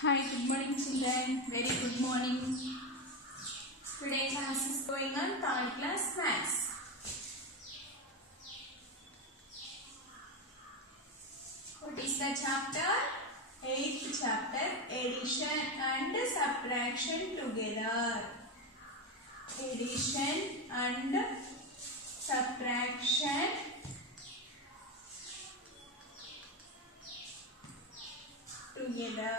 Hi, good morning children. Very good morning. Today class is going on third class maths. What is the chapter? 8th chapter, addition and subtraction together. Addition and subtraction together.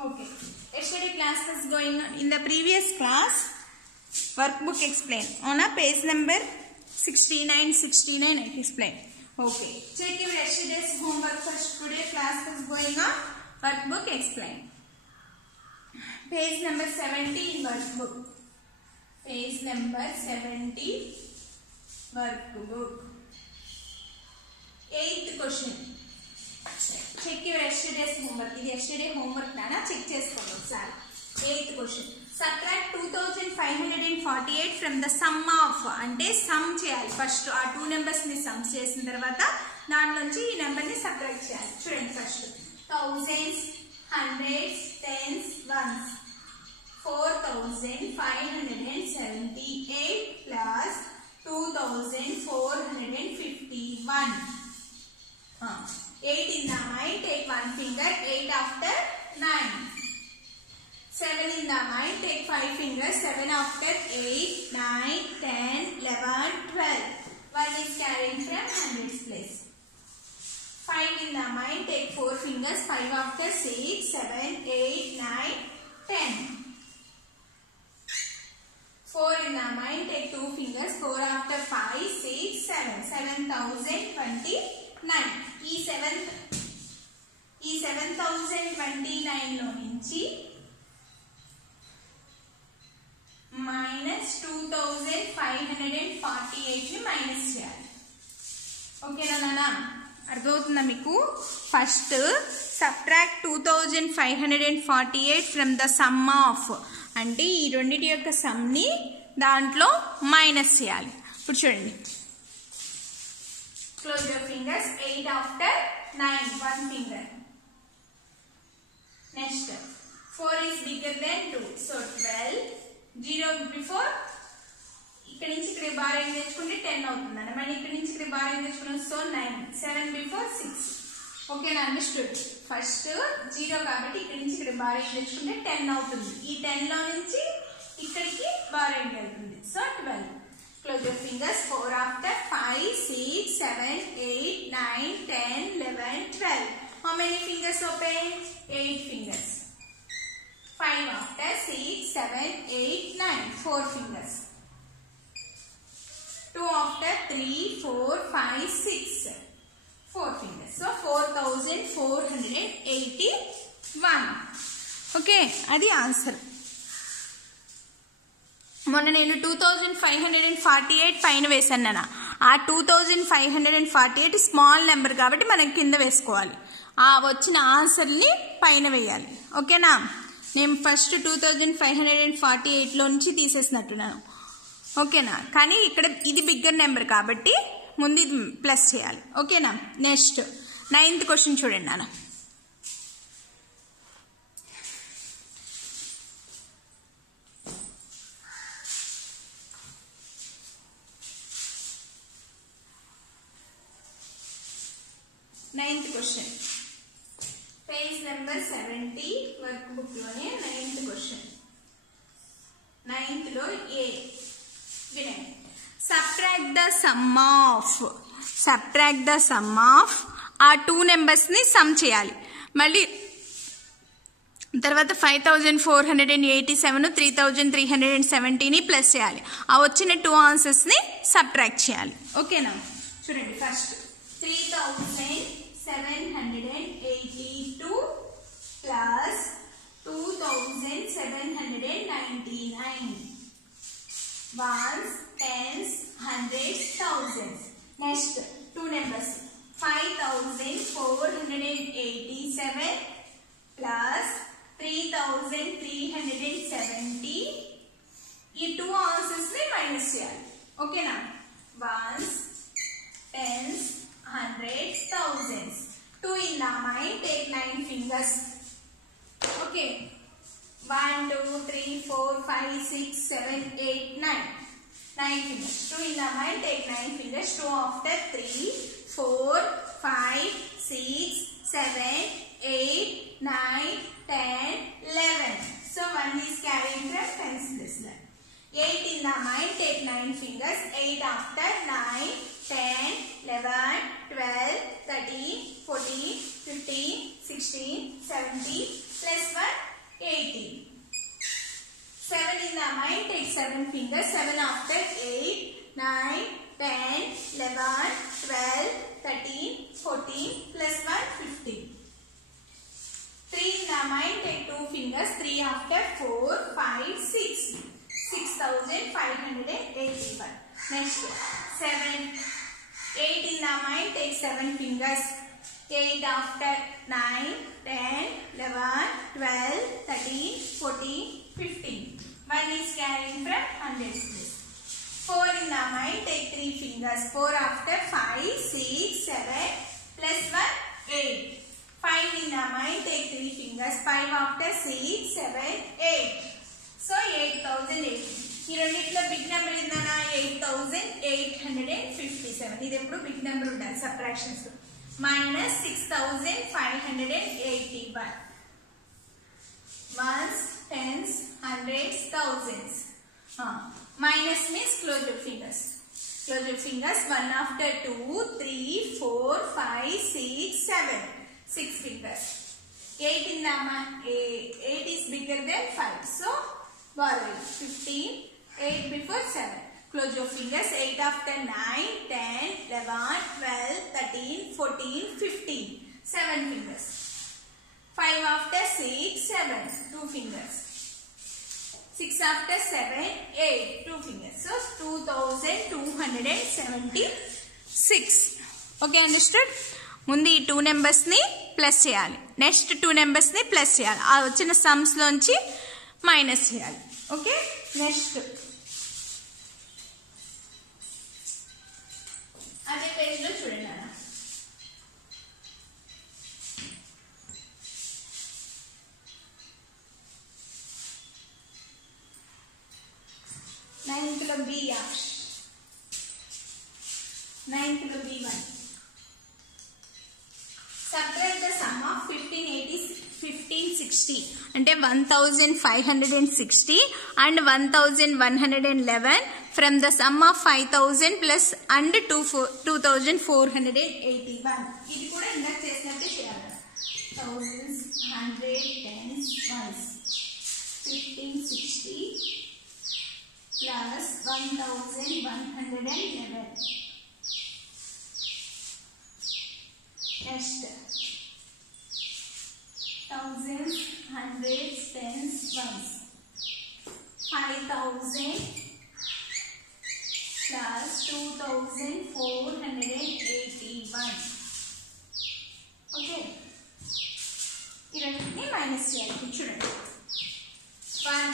Okay, yesterday class was going on. In the previous class, workbook explain on a page number 69 I explain. Okay, check your yesterday's homework first. Today class was going on. Workbook explain. Page number 70 in workbook. Page number 70 workbook. 8th question. Check your yesterday's homework. This yesterday homework nana check cheskondi okasari. 8th question. Subtract 2548 from the sum of ante sum cheyali. First aa two numbers ni sum chesin tarvata danlonchi ee number ni subtract cheyali. Chudandi first thousands, hundreds, tens, ones. 4578 plus 2451. 8 in the mind, take one finger, 8 after 9. 7 in the mind, take 5 fingers, 7 after 8, 9, 10, 11, 12. 1 is carrying from hundreds place. 5 in the mind, take 4 fingers, 5 after 6, 7, 8, 9, 10. 4 in the mind, take 2 fingers, 4 after 5, 6, 7, 7029. ఈ 7029 లో నుంచి minus 2548 ని minus చేయాలి. ఓకేనా నాన్న, అర్థమవుతుందా మీకు? First subtract 2548 from the sum of అంటే ఈ రెండిటి యొక్క సమ్ ని దాంట్లో మైనస్ చేయాలి. ఇప్పుడు చూడండి, close your fingers. 8 after 9, one finger. Next, 4 is bigger than 2, so 12. 0 before ఇక్కడ నుంచి ఇక్కడ బార్ ఏం తెచ్చుకుంటే 10 అవుతుంది అన్న. మరి ఇక్కడ నుంచి ఇక్కడ బార్ ఏం తెచ్చుకున్నాం, సో 9. 7 before 6. ఓకేనా, అండర్స్టూడ్. ఫస్ట్ 0 కాబట్టి ఇక్కడ నుంచి ఇక్కడ బార్ ఏం తెచ్చుకుంటే 10 అవుతుంది. ఈ 10 లో నుంచి ఇక్కడికి బార్ ఏం వెళ్తుంది, so 12. Close your fingers. 4 after 5, 6, 7, 8, 9, 10, 11, 12. How many fingers open? 8 fingers. 5 after 6, 7, 8, 9. 4 fingers. 2 after 3, 4, 5, 6. 4 fingers. So 4481. Okay, అది ఆన్సర్. మొన్న నేను 2548 పైన వేసాను. ఆ 2548 స్మాల్ నెంబర్ కాబట్టి మనం కింద వేసుకోవాలి. ఆ వచ్చిన ఆన్సర్ని పైన వేయాలి. ఓకేనా, నేను ఫస్ట్ 2548 లో నుంచి తీసేసినట్టున్నాను. ఓకేనా, కానీ ఇక్కడ ఇది బిగ్గర్ నెంబర్ కాబట్టి ముందు ఇది ప్లస్ చేయాలి. ఓకేనా, నెక్స్ట్ 9th క్వశ్చన్ చూడండి నాన్న. Ninth question, page number 70 work book లోనే 9th క్వశ్చన్. 9th లో ఏ వినండి. సబ్ట్రాక్ట్ ద సమ్ ఆఫ్ ఆ టూ నెంబర్స్ ని సమ్ చేయాలి. మళ్ళీ తర్వాత 5487 3370 ని ప్లస్ చేయాలి. ఆ వచ్చిన టూ ఆన్సర్స్ ని సబ్ట్రాక్ట్ చేయాలి. ఓకేనా, చూడండి first 3782 plus 2799. Ones, tens, hundreds, thousands. Next, two numbers. 5487 plus 3370. ఈ టూ ఆన్సర్స్ ని మైనస్ చేయాలి. ఓకేనా, ones, tens, hundreds, thousands. fingers. Okay, 1 2 3 4 5 6 7 8 9 fingers. 2 in the mind, take 9 fingers. 2 after 3 4 5 6 7 8 9 10 11. So 1 is carrying from tens place. 8 in the mind, take 9 fingers. 8 after 9 10 11 12 13 14 15 16 17 plus 1 18. 7 in the mind, take 7 fingers. 7 after 8 9 10 11 12 13 14 plus 1 15. 3 in the mind, take 2 fingers. 3 after 4 5 6 6581. Next 7. 8 in the mind, take 7 fingers. 8 after 9 10 11 12 13 14 15. 1 is carrying from hundreds place. 4 in the mind, take 3 fingers. 4 after 5 6 7 plus 1 8. 5 in the mind, take 3 fingers. 5 after 6 7 8. So 8008. ఈ రెండిట్లో big number ఏందన్నా 8857. ఇది ఎప్పుడు big number ఉండాలి subtractions. minus 6581. Ones, tens, hundreds, thousands. Minus means close your fingers. Close your fingers. 1 after 2 3 4 5 6 7. 6 fingers. 8 in the 8 is bigger than 5. So borrow it. 15. 8 before 7. Close your fingers. 8 after 9, 10, 11, 12, 13, 14, 15. 7 fingers. 5 after 6, 7. 2 fingers. 6 after 7, 8. 2 fingers. So 2276. Okay, understood? ముందు ఈ 2 numbers ని plus చేయాలి. Next 2 numbers ని plus చేయాలి. ఆ వచ్చిన sums లోంచి minus చేయాలి. ఓకే, నెక్స్ట్ అదే పేజ్ లో చూడండి అన్న. నైన్త్ లో బి యాష్, నైన్త్ లో B1. Subtract the sum of 1560 అంటే 1560 and 1111 from the sum of 5000 plus and 2481. ఇది కూడా ఇందాక చేసినట్టే చేయాలి. thousands, hundred, tens, ones. 1560 plus 1111. Next, thousands, hundreds, tens, ones. 5000 plus 2481. Okay. ఈ రెండింటిని మైనస్ చేయాలి. చూడండి. 1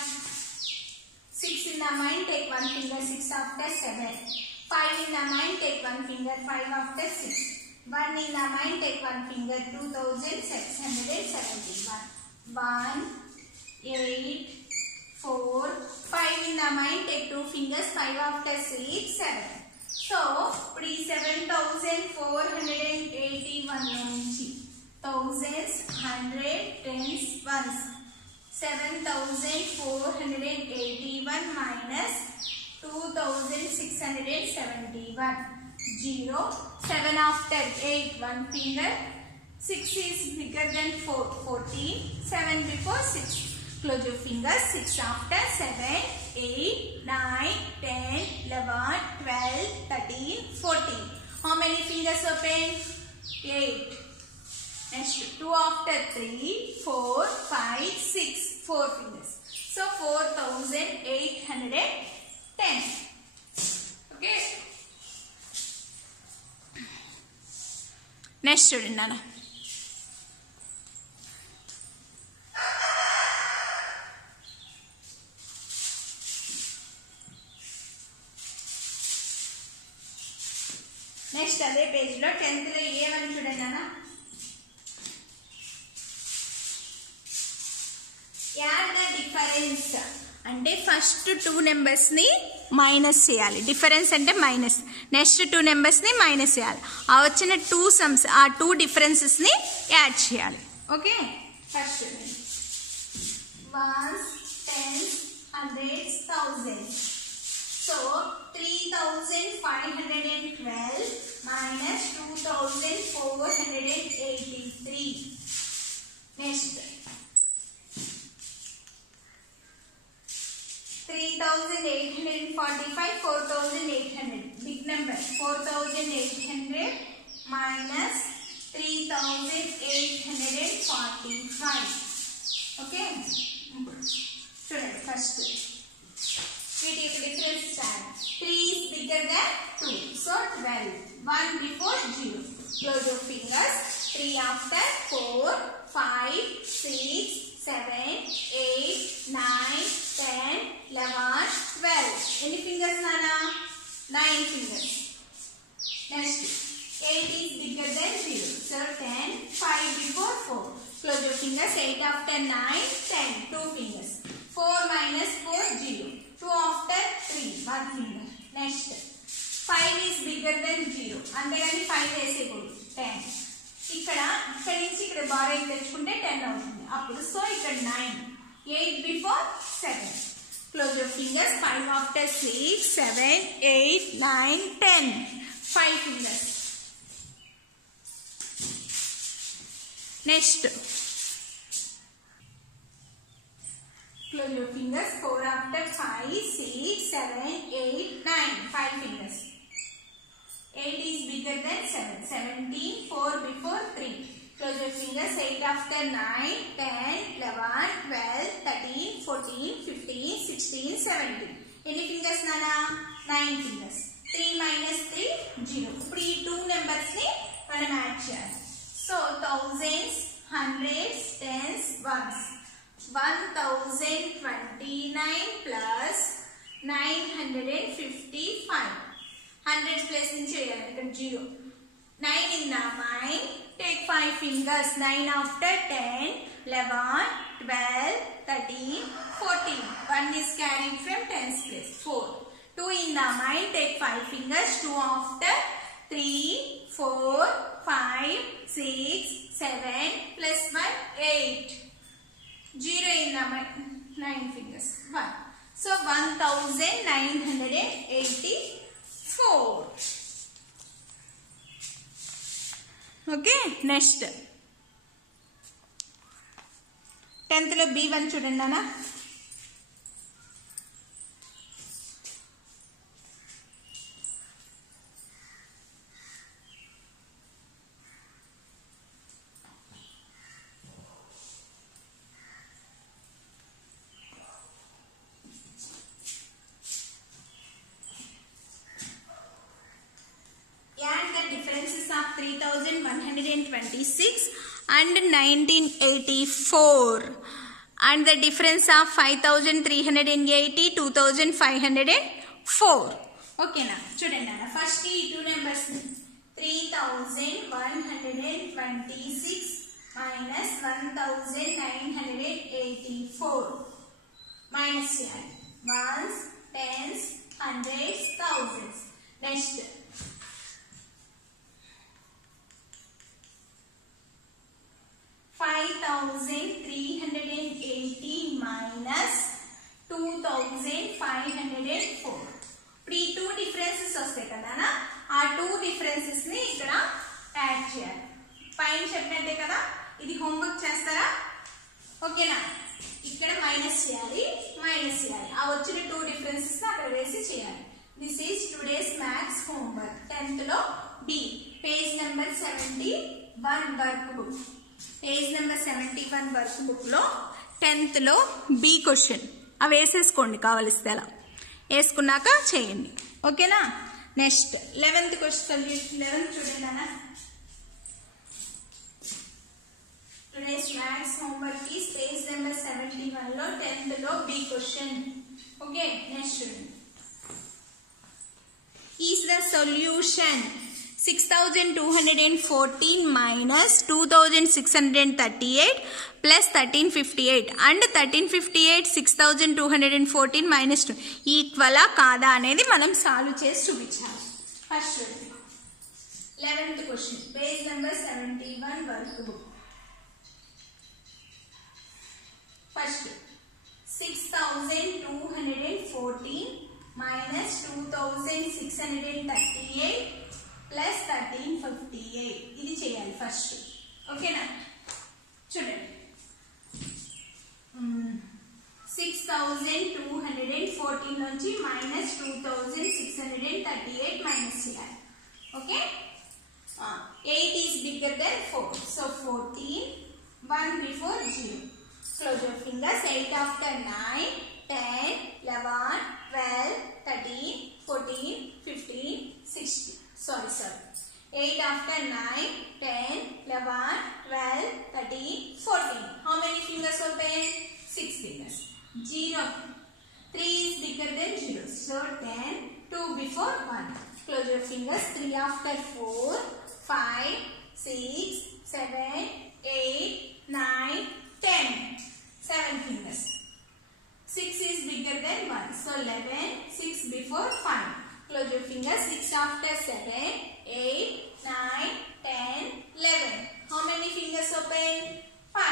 6 in the mind, take 1 finger. 6 after 7. 5 in the mind, take 1 finger. 5 after 6. 1 in the mind, take 1 finger. 2671. 1 8 4. 5 in the mind, take 2 fingers. 5 after 6 7. So ఇప్పుడు ఈ 7481 నుంచి thousands, hundred, tens, ones. 7481 minus 2671. 0. 7 after 8, 1 finger. 6 is bigger than 4, 14. 7 before 6. Close your fingers. 6 after 7, 8, 9, 10, 11, 12, 13, 14. How many fingers open? 8. Next 2 after 3, 4, 5, 6. 4 fingers. So 4810. Okay. Next student, Nana. Next అదే page లో 10th లో A1 చూడండి అన్న. అంటే first 2 numbers ని minus చేయాలి. Difference అంటే minus. Next 2 numbers ని మైనస్ చేయాలి. ఆ వచ్చిన 2 సమ్స్ ఆ 2 డిఫరెన్సెస్ ని యాడ్ చేయాలి. Okay, first ones, tens, hundreds, thousands. So 3512 minus 2483. Next 3845, 4800. Big number 4800 minus 3845. Okay. Student, first we take difference time. 3 is bigger than 2, so 12. 1 before 0. Close your fingers. 3 after 4, 5, 6, 7, 8, 9, 10, 11, 12. Any fingers, Nana? 9 fingers. Next, 8 is bigger than 0, so 10. 5 before 4. Close your fingers. 8 after 9, 10. 2 fingers. 4 minus 4, 0. 2 after 3, 1 finger. Next, 5 is bigger than 0. అంతేగాని 5 వేసేకూడదు. 10. ఇక్కడి నుంచి ఇక్కడ bar తెచ్చుకుంటే 10 అవుతుంది. అప్పుడు so ఇక్కడ 9. 8 before 7. Close your fingers. 5 after 6, 7, 8, 9, 10. 5 fingers. Next, close your fingers. 4 after 5, 6, 7, 8, 9. 5 fingers. 8 is bigger than 7. 17. 4 before 3. Close your fingers. 8 after 9, 10, 11, 12, 13, 14, 15, 16, 17. Any fingers, Nana? 9 fingers. 3 minus 3, 0. ఇప్పుడు ఈ 2 numbers ని మనం యాడ్ చేయాలి. So thousands, hundreds, tens, ones. 1029 plus 955. Hundreds place నుంచి చేయాలి. ఇక్కడ 0. 9 in the mind. Take 5 fingers. 9 after 10, 11, 12, 13, 14. 1 is carrying from 10's place. 4. 2 in the mind. Take 5 fingers. 2 after 3, 4, 5, 6, 7 plus 1, 8. 0 in the 9 fingers. 1. So 1984. Okay. Next. 10th లో B1 చూడండి అన్న. Differences of 3126 and 1984 and the difference of 5380, 2504. Okay na, చూడండి అన్న. First ఈ 2 numbers 3126 minus 1984 minus చేయాలి. Ones, tens, hundreds, thousands. Next, 5380 minus 2504. ఇప్పుడు ఈ 2 differences వస్తాయి కదా, ఆ 2 డిఫరెన్సెస్ ని ఇక్కడ యాడ్ చేయాలి. పైన చెప్పినట్టే కదా, ఇది హోంవర్క్ చేస్తారా? ఓకేనా? ఇక్కడ మైనస్ చేయాలి. ఆ వచ్చిన 2 డిఫరెన్సెస్ ని అక్కడ వేసి చేయాలి. This is today's maths homework. 10th లో B, page number 71 work book. Page number 71 work book లో 10th లో B క్వశ్చన్. అవి వేసేసుకోండి, కావలిస్తే అలా వేసుకున్నాక చేయండి. ఓకేనా? Next 11th question solution. 11 చూడండి అన్న. Today's maths homework is page number 71 లో 10th లో B క్వశ్చన్. ఓకే, నెక్స్ట్ చూడండి. Is the solution 6214 minus 2638 plus 1358 and 1358 6214 minus 2 equal కాదా అనేది మనం సాల్వ్ చేసి చూపించాలి. First 11th question page number 71 work book. First 6214 minus 2638 plus 1358 ఇది చేయాలి ఫస్ట్. ఓకేనా, చూడండి 6214 నుంచి మైనస్ 2638 మైనస్ చేయాలి. Okay, 8 is bigger than 4, so 14, 1 before 0. Close your fingers. 8 after 9, 10, 11, 12, 13, 14, 15, 16. Sorry. 8 after 9, 10, 11, 12, 13, 14. How many fingers open? 6 fingers. 0. 3 is bigger than 0. So 10, 2 before 1. Close your fingers. 3 after 4, 5, 6, 7, 8, 9, 10. 7 fingers. 6 is bigger than 1. So 11, 6 before 5. Close your fingers. 6 after 7, 8, 9, 10, 11. How many fingers open? 5.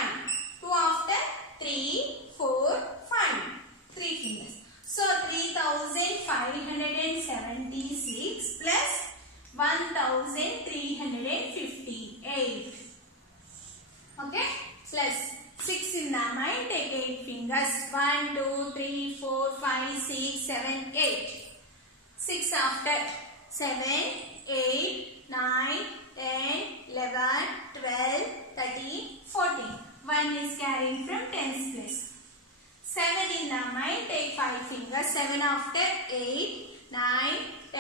2 after 3, 4, 5. 3 fingers. So 3576 plus 1358. Okay? Plus 6 in the mind, take 8 fingers. 1, 2, 3, 4, 5, 6, 7, 8. 6 after 7, 8, 9, 10, 11, 12, 13, 14. 1 is carrying from 10's place. 7 in the mind, take 5 fingers. 7 after 8, 9, 10,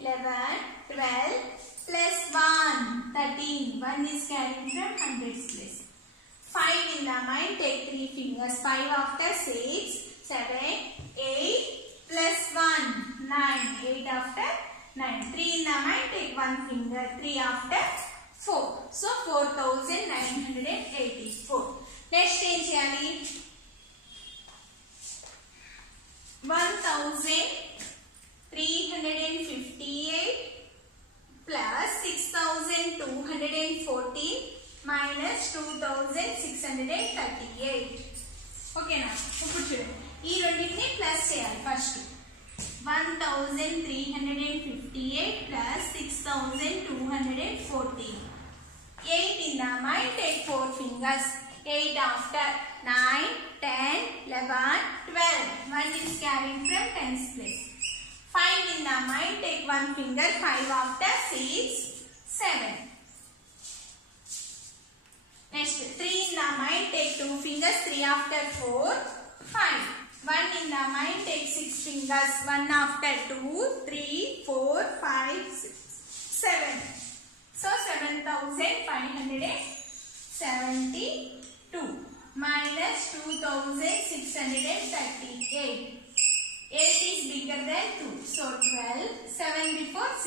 11, 12, plus 1, 13. 1 is carrying from 100's place. 5 in the mind, take 3 fingers. 5 after 6, 7, 8, plus 1, 9. 8 after 9. 3 in the mind, take 1 finger. 3 after 4. So 4984. Next change cheyali. 1358 plus 6214 minus 2638. ఓకేనా, ఇప్పుడు చూడండి ఈ రెండింటిని plus చేయాలి. First 1358 plus 6214. 8 in the mind, take 4 fingers. 8 after 9, 10, 11, 12. 1 is carrying from 10's place. 5 in the mind, take 1 finger. 5 after 6, 7. Next 3 in the mind, take 2 fingers. 3 after 4, 5. 1 in the mind, take 6 fingers. 1 after 2, 3, 4, 5, 6, 7. So 7572 minus 2638. 8 is bigger than 2. So 12, 7 before 6.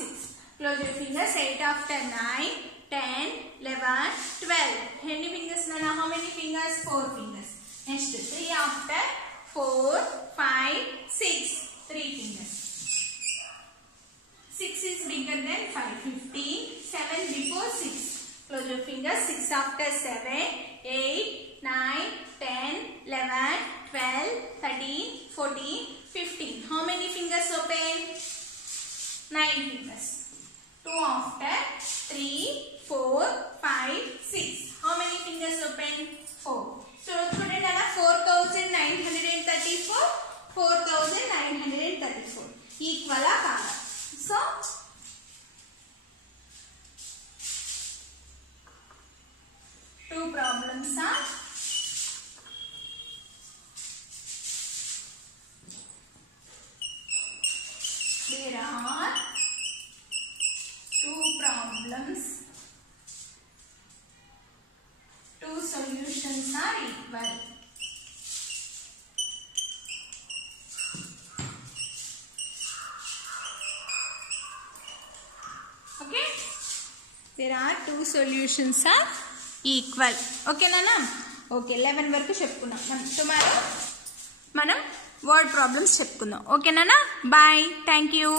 Close your fingers. 8 after 9, 10, 11, 12. How many fingers, Nana? How many fingers? 4 fingers. Next 3 after 4, 5, 6. 3 fingers. 6 is bigger than 5. 15, 7 before 6. Close your fingers. 6 after 7, 8, 9, 10, 11, 12, 13, 14, 15. How many fingers open? 9 fingers. 2 after 3, 4, 5, 6. How many fingers open? 4. So student, 4934, 4934 equal kaada. So two problems are there are two problems, two solutions are equal. Okay. there are 2 solutions are equal. Okay nana? Okay, 11 వరకు చెప్పుకున్నాం. Tomorrow మనం word problems చెప్పుకుందాం. Okay నానా? Bye. Thank you.